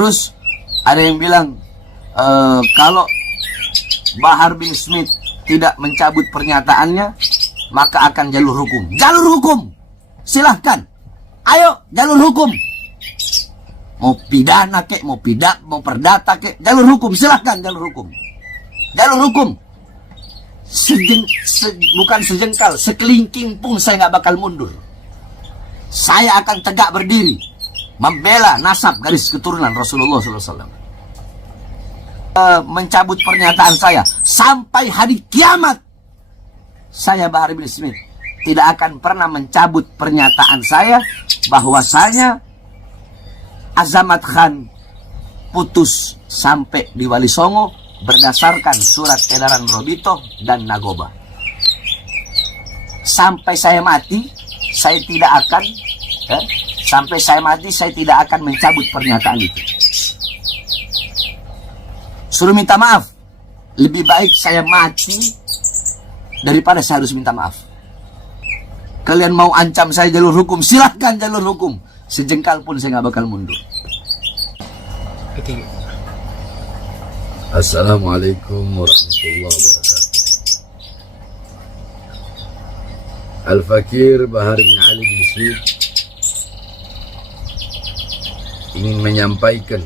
Terus ada yang bilang kalau Bahar bin Smith tidak mencabut pernyataannya, maka akan jalur hukum. Jalur hukum, silahkan. Ayo, jalur hukum. Mau pidana kek, mau perdata kek, jalur hukum, silahkan jalur hukum. Jalur hukum. Bukan sejengkal, sekelingking pun saya nggak bakal mundur. Saya akan tegak berdiri, membela nasab garis keturunan Rasulullah SAW. Mencabut pernyataan saya sampai hari kiamat. Saya Bahar bin Smith tidak akan pernah mencabut pernyataan saya bahwasanya Azamat Khan putus sampai di Wali Songo berdasarkan surat edaran Robito dan Nagoba. Sampai saya mati, saya tidak akan saya tidak akan mencabut pernyataan itu. Suruh minta maaf. Lebih baik saya mati daripada saya harus minta maaf. Kalian mau ancam saya jalur hukum, silahkan jalur hukum. Sejengkal pun saya nggak bakal mundur. Assalamualaikum warahmatullahi wabarakatuh. Al-Fakir Bahar bin Ali bin Smith ingin menyampaikan,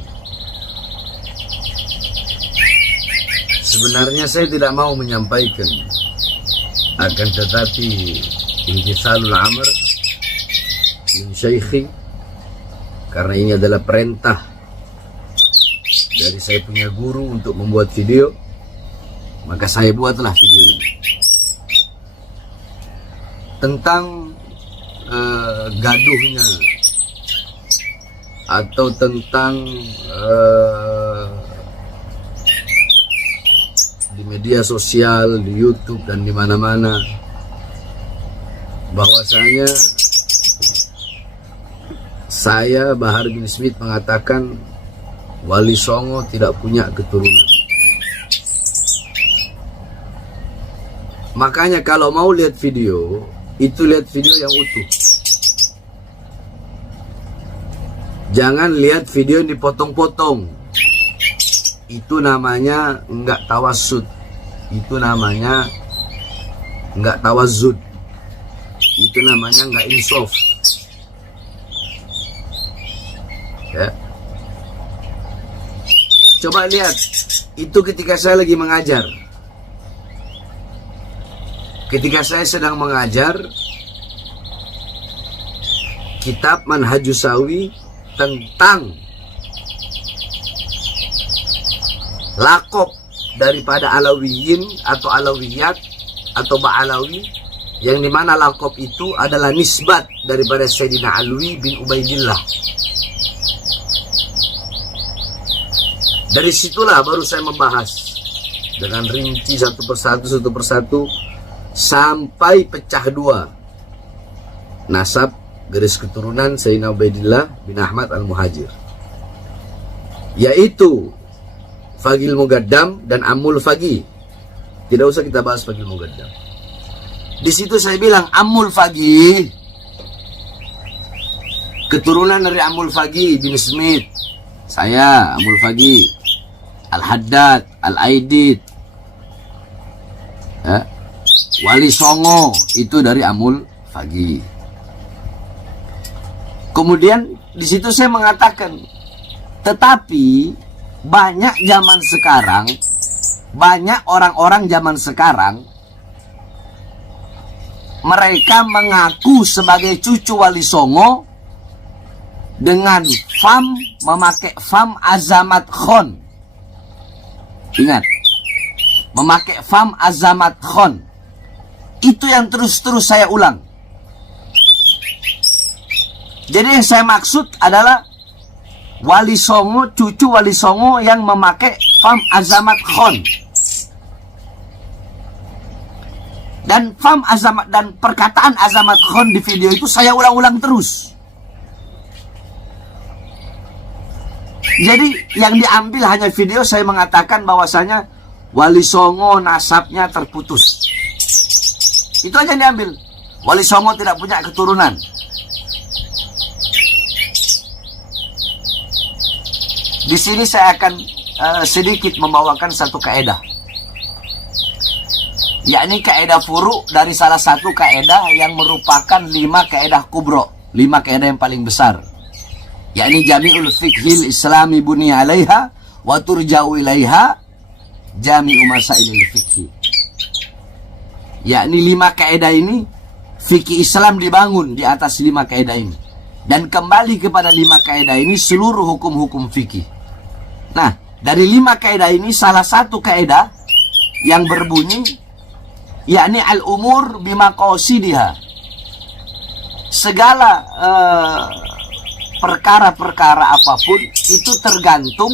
sebenarnya saya tidak mau menyampaikan, akan tetapi imtithalul amr min syaikhi, karena ini adalah perintah dari saya punya guru untuk membuat video, maka saya buatlah video ini tentang gaduhnya atau tentang di media sosial, di YouTube dan di mana-mana, bahwasanya saya Bahar bin Smith mengatakan Wali Songo tidak punya keturunan. Makanya kalau mau lihat video, itu lihat video yang utuh. Jangan lihat video yang dipotong-potong. Itu namanya enggak tawasud. Itu namanya enggak tawazud. Itu namanya enggak insaf. Ya. Coba lihat, itu ketika saya lagi mengajar. Ketika saya sedang mengajar kitab Manhajus Sawi tentang lakop daripada Alawiyin atau Alawiyat atau Ba'alawi, yang dimana lakop itu adalah nisbat daripada Sayyidina Alwi bin Ubaidillah. Dari situlah baru saya membahas dengan rinci satu persatu sampai pecah dua nasab garis keturunan Sayyidina Ubaidillah bin Ahmad Al-Muhajir, yaitu Fagil Mugaddam dan Ammul Fagi. Tidak usah kita bahas Fagil Mugaddam. Di situ saya bilang Ammul Fagi keturunan dari Ammul Fagi bin Smith. Saya Ammul Fagi, Al-Haddad, Al-Aidid, Wali Songo itu dari Ammul Fagi. Kemudian di situ saya mengatakan, tetapi banyak zaman sekarang, banyak orang-orang zaman sekarang, mereka mengaku sebagai cucu Wali Songo dengan memakai fam Azamat Khan. Ingat, memakai fam Azamat Khan. Itu yang terus-terus saya ulang. Jadi yang saya maksud adalah Wali Songo, cucu Wali Songo yang memakai fam Azamat Khan. Dan fam Azamat dan perkataan Azamat Khan di video itu saya ulang-ulang terus. Jadi yang diambil hanya video saya mengatakan bahwasanya Wali Songo nasabnya terputus. Itu aja yang diambil. Wali Songo tidak punya keturunan. Di sini saya akan sedikit membawakan satu kaidah, yakni kaidah furu dari salah satu kaidah yang merupakan 5 kaidah kubro, 5 kaidah yang paling besar, yakni jami'ul fiqhil islami buni alaiha wa turja'u ilaiha jami'u masailil fiqhi. Yakni 5 kaidah ini, fikih Islam dibangun di atas 5 kaidah ini, dan kembali kepada 5 kaidah ini seluruh hukum-hukum fikih. Nah, dari 5 kaidah ini salah satu kaidah yang berbunyi yakni al-umur bimaqasidiha. Segala perkara-perkara apapun itu tergantung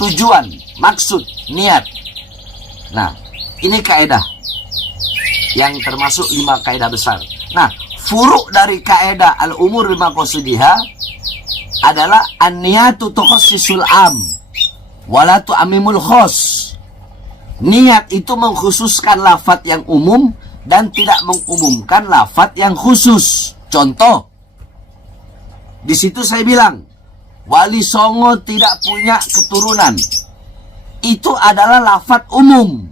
tujuan, maksud, niat. Nah, ini kaidah yang termasuk 5 kaidah besar. Nah, furuk dari kaidah al-umur bimaqasidiha adalah an-niyatu tukhassisul am wala tu'ammimul khos. Niat itu mengkhususkan lafaz yang umum dan tidak mengumumkan lafaz yang khusus. Contoh, di situ saya bilang Wali Songo tidak punya keturunan. Itu adalah lafaz umum.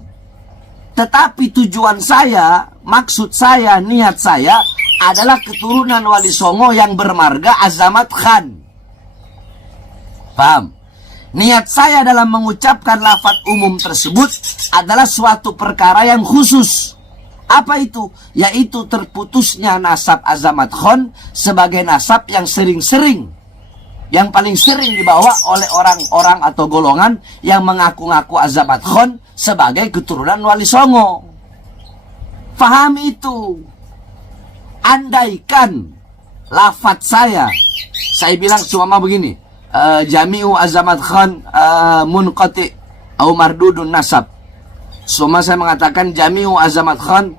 Tetapi tujuan saya, maksud saya, niat saya adalah keturunan Wali Songo yang bermarga Azamat Khan. Paham? Niat saya dalam mengucapkan lafaz umum tersebut adalah suatu perkara yang khusus. Apa itu? Yaitu terputusnya nasab Azamat Khan sebagai nasab yang sering-sering, yang paling sering dibawa oleh orang-orang atau golongan yang mengaku-ngaku Azamat Khan sebagai keturunan Wali Songo. Fahami itu. Andaikan lafaz saya bilang cuma begini, jami'u Azamat Khan munqati atau mardudun nasab. Semua saya mengatakan jami'u Azamat Khan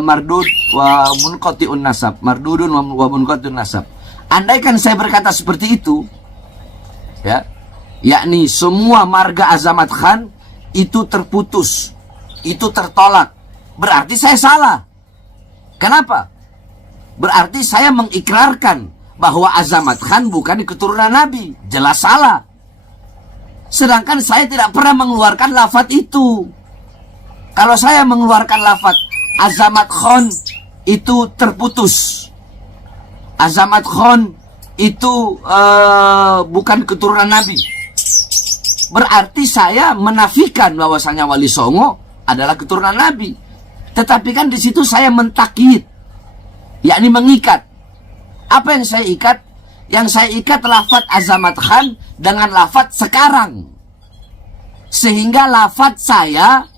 mardud wa munqati'un nasab, mardudun wa munqati'un nasab. Andaikan saya berkata seperti itu, ya, yakni semua marga Azamat Khan itu terputus, itu tertolak, berarti saya salah. Kenapa? Berarti saya mengikrarkan bahwa Azamat Khan bukan keturunan Nabi. Jelas salah. Sedangkan saya tidak pernah mengeluarkan lafaz itu. Kalau saya mengeluarkan lafaz Azamat Khan itu terputus, Azamat Khan itu bukan keturunan Nabi, berarti saya menafikan bahwasanya Wali Songo adalah keturunan Nabi. Tetapi kan di situ saya mentakyid, yakni mengikat. Apa yang saya ikat? Yang saya ikat lafaz Azamat Khan dengan lafaz sekarang, sehingga lafaz saya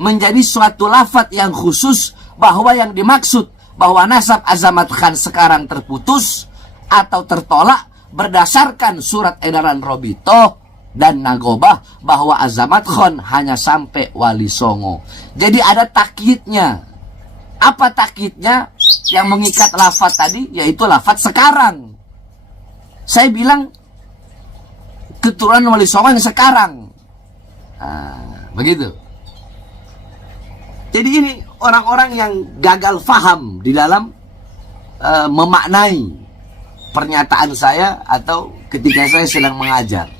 menjadi suatu lafaz yang khusus, bahwa yang dimaksud bahwa nasab Azamat Khan sekarang terputus atau tertolak berdasarkan surat edaran Robito dan Nagobah bahwa Azamat Khan hanya sampai Wali Songo. Jadi ada takyidnya. Apa takyidnya yang mengikat lafaz tadi? Yaitu lafaz sekarang. Saya bilang keturunan Wali Songo yang sekarang. Nah, begitu. Jadi ini orang-orang yang gagal faham di dalam memaknai pernyataan saya atau ketika saya sedang mengajar.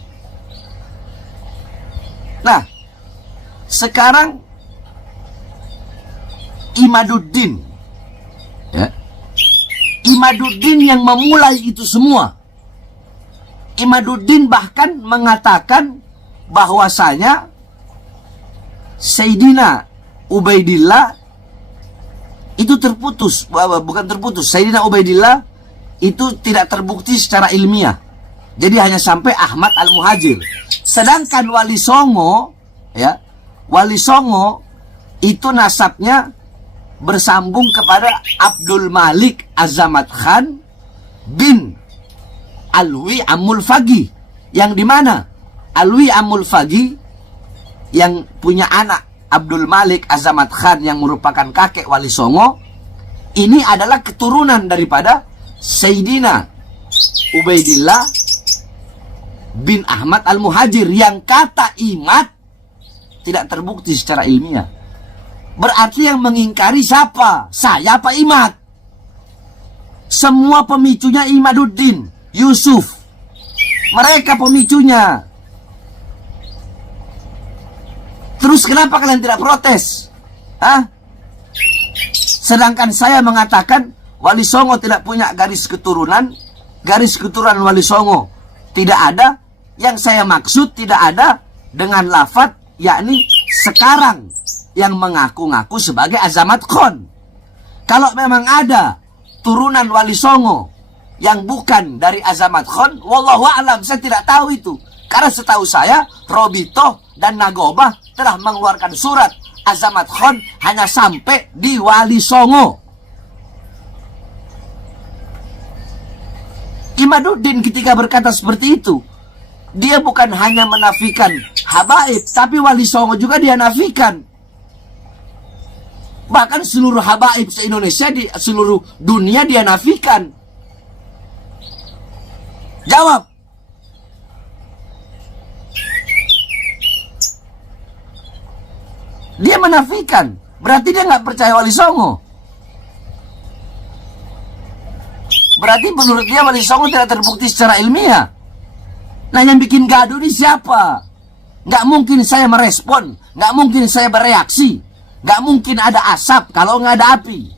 Nah, sekarang Imaduddin, ya, Imaduddin yang memulai itu semua. Imaduddin bahkan mengatakan bahwasanya Sayyidina Ubaidillah itu terputus, bukan terputus. Sayyidina Ubaidillah itu tidak terbukti secara ilmiah. Jadi hanya sampai Ahmad Al-Muhajir. Sedangkan Wali Songo, ya, Wali Songo itu nasabnya bersambung kepada Abdul Malik Azamat Khan bin Alwi Amul Fagi, yang dimana Alwi Amul Fagi yang punya anak Abdul Malik Azamat Khan yang merupakan kakek Wali Songo, ini adalah keturunan daripada Sayyidina Ubaidillah bin Ahmad Al-Muhajir, yang kata Imad tidak terbukti secara ilmiah. Berarti yang mengingkari siapa? Saya apa Imad? Semua pemicunya Imaduddin Yusuf. Mereka pemicunya. Terus kenapa kalian tidak protes? Hah? Sedangkan saya mengatakan Wali Songo tidak punya garis keturunan. Garis keturunan Wali Songo tidak ada. Yang saya maksud tidak ada dengan lafaz, yakni sekarang yang mengaku-ngaku sebagai Azamat Khan. Kalau memang ada turunan Wali Songo yang bukan dari Azamat Khan, wallahu a'lam, saya tidak tahu itu. Karena setahu saya, Robito dan Nagoba telah mengeluarkan surat Azamat Khan hanya sampai di Wali Songo. Imaduddin ketika berkata seperti itu, dia bukan hanya menafikan habaib, tapi Wali Songo juga dia nafikan. Bahkan seluruh habaib se-Indonesia, di seluruh dunia dia nafikan. Jawab. Dia menafikan. Berarti dia nggak percaya Wali Songo. Berarti menurut dia Wali Songo tidak terbukti secara ilmiah. Nah, yang bikin gaduh ini siapa? Nggak mungkin saya merespon. Nggak mungkin saya bereaksi. Nggak mungkin ada asap kalau nggak ada api.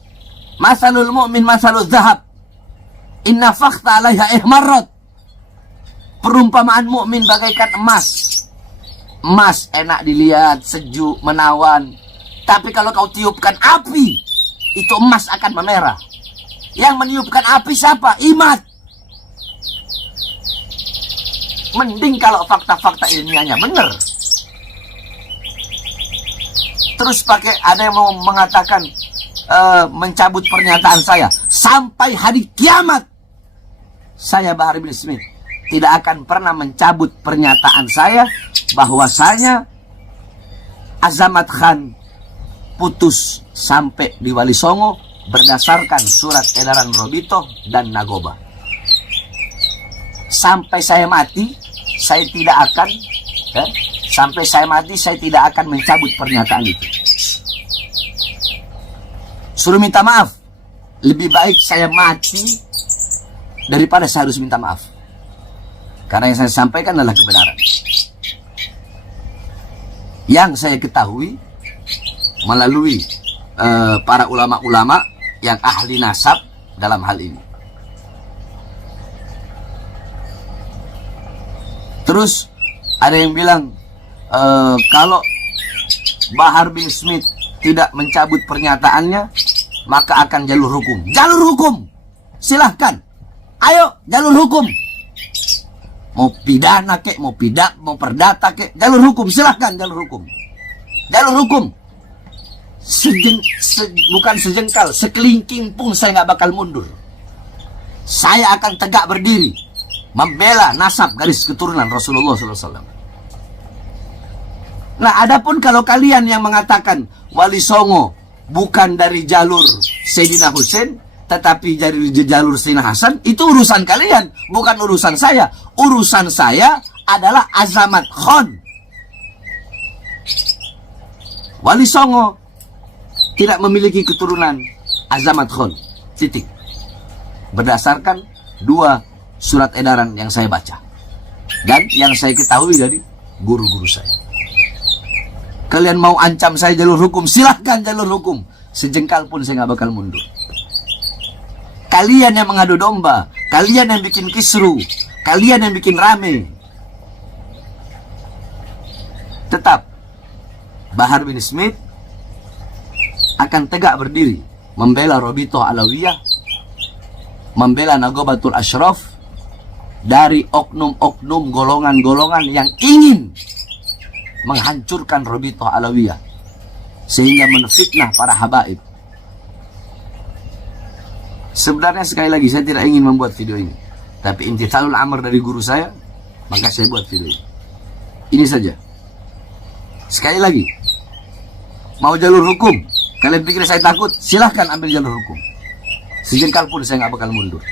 Masalul mu'min masalul zahab. Inna fakhta alaiha ihmarrat. Perumpamaan mukmin bagaikan emas. Emas enak dilihat, sejuk, menawan. Tapi kalau kau tiupkan api, itu emas akan memerah. Yang meniupkan api siapa? Imat. Mending kalau fakta-fakta ilmiahnya benar. Terus pakai ada yang mau mengatakan mencabut pernyataan saya. Sampai hari kiamat, saya Bahar bin Smith tidak akan pernah mencabut pernyataan saya bahwasanya Azamat Khan putus sampai di Wali Songo berdasarkan surat edaran Robito dan Nagoba. Sampai saya mati, saya tidak akan sampai saya mati, saya tidak akan mencabut pernyataan itu. Suruh minta maaf. Lebih baik saya mati daripada saya harus minta maaf. Karena yang saya sampaikan adalah kebenaran. Yang saya ketahui melalui para ulama-ulama yang ahli nasab dalam hal ini. Terus ada yang bilang kalau Bahar bin Smith tidak mencabut pernyataannya, maka akan jalur hukum. Jalur hukum, silahkan. Ayo jalur hukum. Mau pidana kek, mau perdata kek, jalur hukum, silahkan jalur hukum. Jalur hukum. Bukan sejengkal, sekelingking pun saya nggak bakal mundur. Saya akan tegak berdiri membela nasab garis keturunan Rasulullah SAW. Nah, adapun kalau kalian yang mengatakan Wali Songo bukan dari jalur Sayyidina Husain, tetapi dari jalur Sayyidina Hasan, itu urusan kalian, bukan urusan saya. Urusan saya adalah Azamat Khan. Wali Songo tidak memiliki keturunan Azamat Khan. Titik. Berdasarkan 2 surat edaran yang saya baca dan yang saya ketahui dari guru-guru saya. Kalian mau ancam saya jalur hukum, silahkan jalur hukum. Sejengkal pun saya nggak bakal mundur. Kalian yang mengadu domba, kalian yang bikin kisru, kalian yang bikin rame. Tetap Bahar bin Smith akan tegak berdiri membela Robito Alawiyah, membela Nagobatul Ashraf dari oknum-oknum golongan-golongan yang ingin menghancurkan Robito Alawiyah sehingga menfitnah para habaib. Sebenarnya sekali lagi saya tidak ingin membuat video ini, tapi imtithalul amr dari guru saya, maka saya buat video ini. Ini saja. Sekali lagi, mau jalur hukum, kalian pikir saya takut? Silahkan ambil jalur hukum. Sejengkal pun saya nggak bakal mundur.